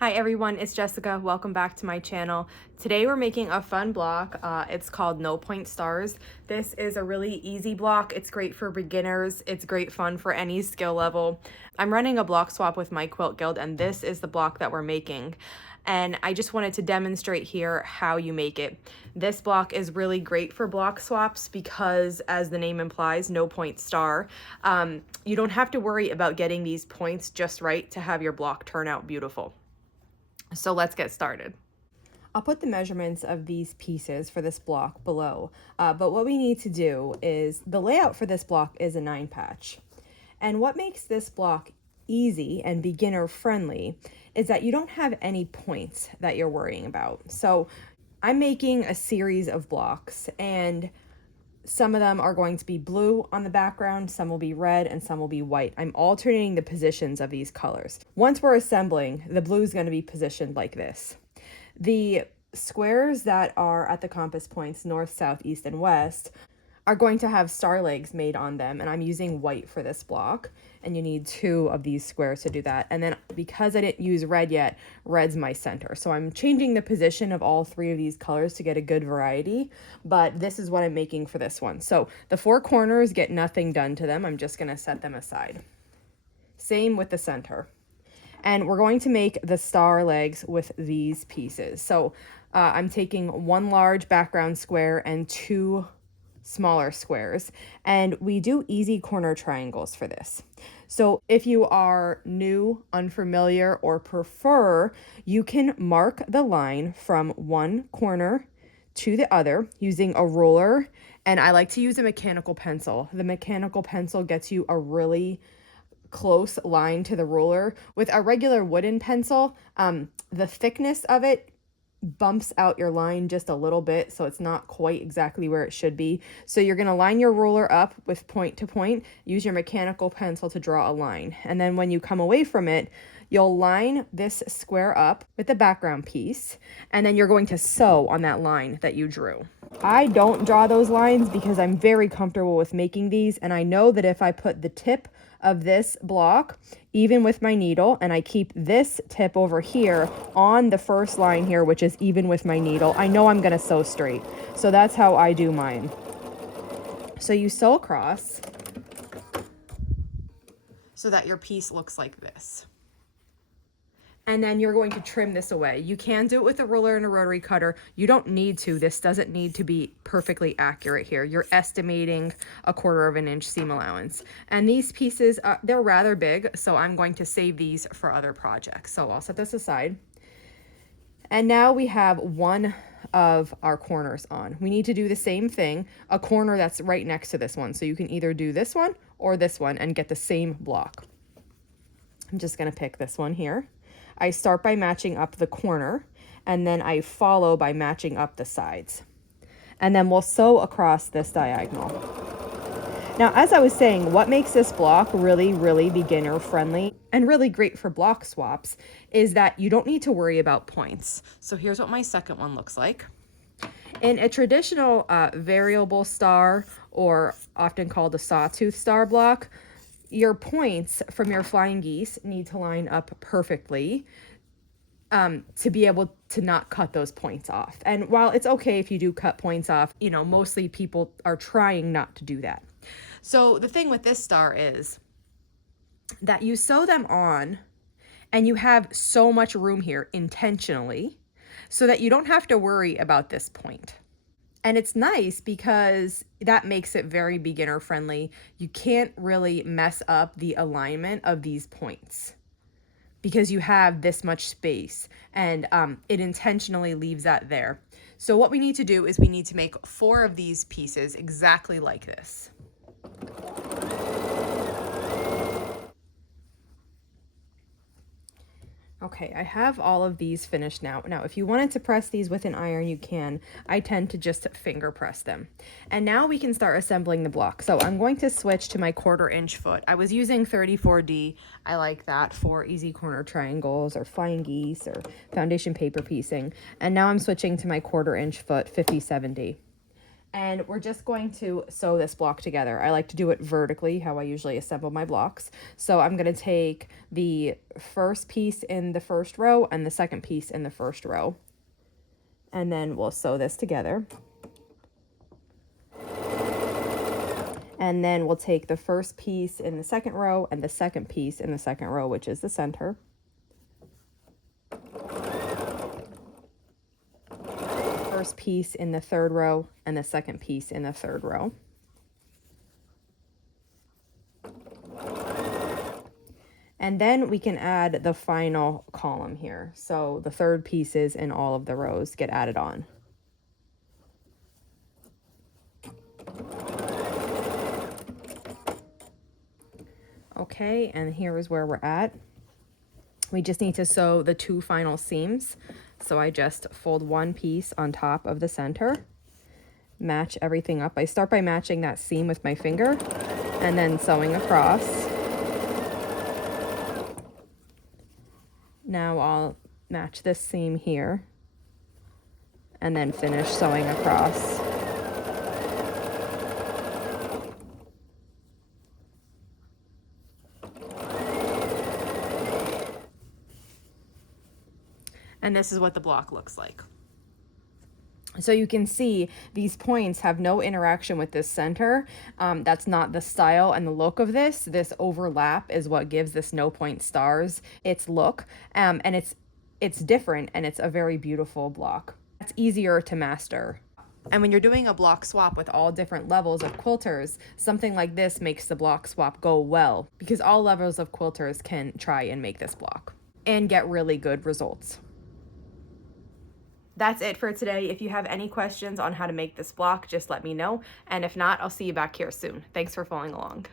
Hi everyone, it's Jessica. Welcome back to my channel. Today we're making a fun block. It's called No Point Stars. This is a really easy block. It's great for beginners. It's great fun for any skill level. I'm running a block swap with my quilt guild, and this is the block that we're making. And I just wanted to demonstrate here how you make it. This block is really great for block swaps because, as the name implies, no point star. You don't have to worry about getting these points just right to have your block turn out beautiful. So let's get started. I'll put the measurements of these pieces for this block below, but what we need to do is, the layout for this block is a 9-patch. And what makes this block easy and beginner friendly is that you don't have any points that you're worrying about. So I'm making a series of blocks, and some of them are going to be blue on the background, some will be red, and some will be white. I'm alternating the positions of these colors. Once we're assembling, the blue is going to be positioned like this. The squares that are at the compass points north, south, east, and west are going to have star legs made on them, and I'm using white for this block, and you need 2 of these squares to do that. And then because I didn't use red yet, red's my center, so I'm changing the position of all 3 of these colors to get a good variety, but this is what I'm making for this one. So the 4 corners get nothing done to them. I'm just going to set them aside. Same with the center. And we're going to make the star legs with these pieces. So I'm taking 1 large background square and 2 smaller squares, and we do easy corner triangles for this. So if you are new, unfamiliar, or prefer, you can mark the line from one corner to the other using a ruler, and I like to use a mechanical pencil. The mechanical pencil gets you a really close line to the ruler. With a regular wooden pencil, the thickness of it bumps out your line just a little bit, so it's not quite exactly where it should be. So you're going to line your ruler up with point to point, use your mechanical pencil to draw a line, and then when you come away from it, you'll line this square up with the background piece, and then you're going to sew on that line that you drew. I don't draw those lines because I'm very comfortable with making these, and I know that if I put the tip of this block even with my needle, and I keep this tip over here on the first line here, which is even with my needle, I know I'm going to sew straight. So that's how I do mine. So you sew across so that your piece looks like this. And then you're going to trim this away. You can do it with a ruler and a rotary cutter. You don't need to. This doesn't need to be perfectly accurate here. You're estimating a 1/4 of an inch seam allowance. And these pieces, they're rather big, so I'm going to save these for other projects. So I'll set this aside. And now we have one of our corners on. We need to do the same thing, a corner that's right next to this one. So you can either do this one or this one and get the same block. I'm just going to pick this one here. I start by matching up the corner, and then I follow by matching up the sides. And then we'll sew across this diagonal. Now, as I was saying, what makes this block really, really beginner friendly and really great for block swaps is that you don't need to worry about points. So here's what my second one looks like. In a traditional variable star, or often called a sawtooth star block, your points from your flying geese need to line up perfectly to be able to not cut those points off. And while it's okay if you do cut points off, you know, mostly people are trying not to do that. So the thing with this star is that you sew them on and you have so much room here intentionally so that you don't have to worry about this point. And it's nice because that makes it very beginner friendly. You can't really mess up the alignment of these points because you have this much space, and it intentionally leaves that there. So what we need to do is we need to make 4 of these pieces exactly like this. Okay, I have all of these finished now. Now, if you wanted to press these with an iron, you can. I tend to just finger press them. And now we can start assembling the block. So I'm going to switch to my 1/4 inch foot. I was using 34D. I like that for easy corner triangles or flying geese or foundation paper piecing. And now I'm switching to my 1/4 inch foot, 57D. And we're just going to sew this block together. I like to do it vertically, how I usually assemble my blocks. So I'm going to take the first piece in the first row and the second piece in the first row. And then we'll sew this together. And then we'll take the first piece in the second row and the second piece in the second row, which is the center. First piece in the third row and the second piece in the third row. And then we can add the final column here. So the third pieces in all of the rows get added on. Okay, and here is where we're at. We just need to sew the 2 final seams. So I just fold one piece on top of the center, match everything up. I start by matching that seam with my finger and then sewing across. Now I'll match this seam here and then finish sewing across. And this is what the block looks like. So you can see these points have no interaction with this center. That's not the style and the look of this. This overlap is what gives this no point stars its look. And it's different, and it's a very beautiful block. It's easier to master. And when you're doing a block swap with all different levels of quilters, something like this makes the block swap go well, because all levels of quilters can try and make this block and get really good results. That's it for today. If you have any questions on how to make this block, just let me know. And if not, I'll see you back here soon. Thanks for following along.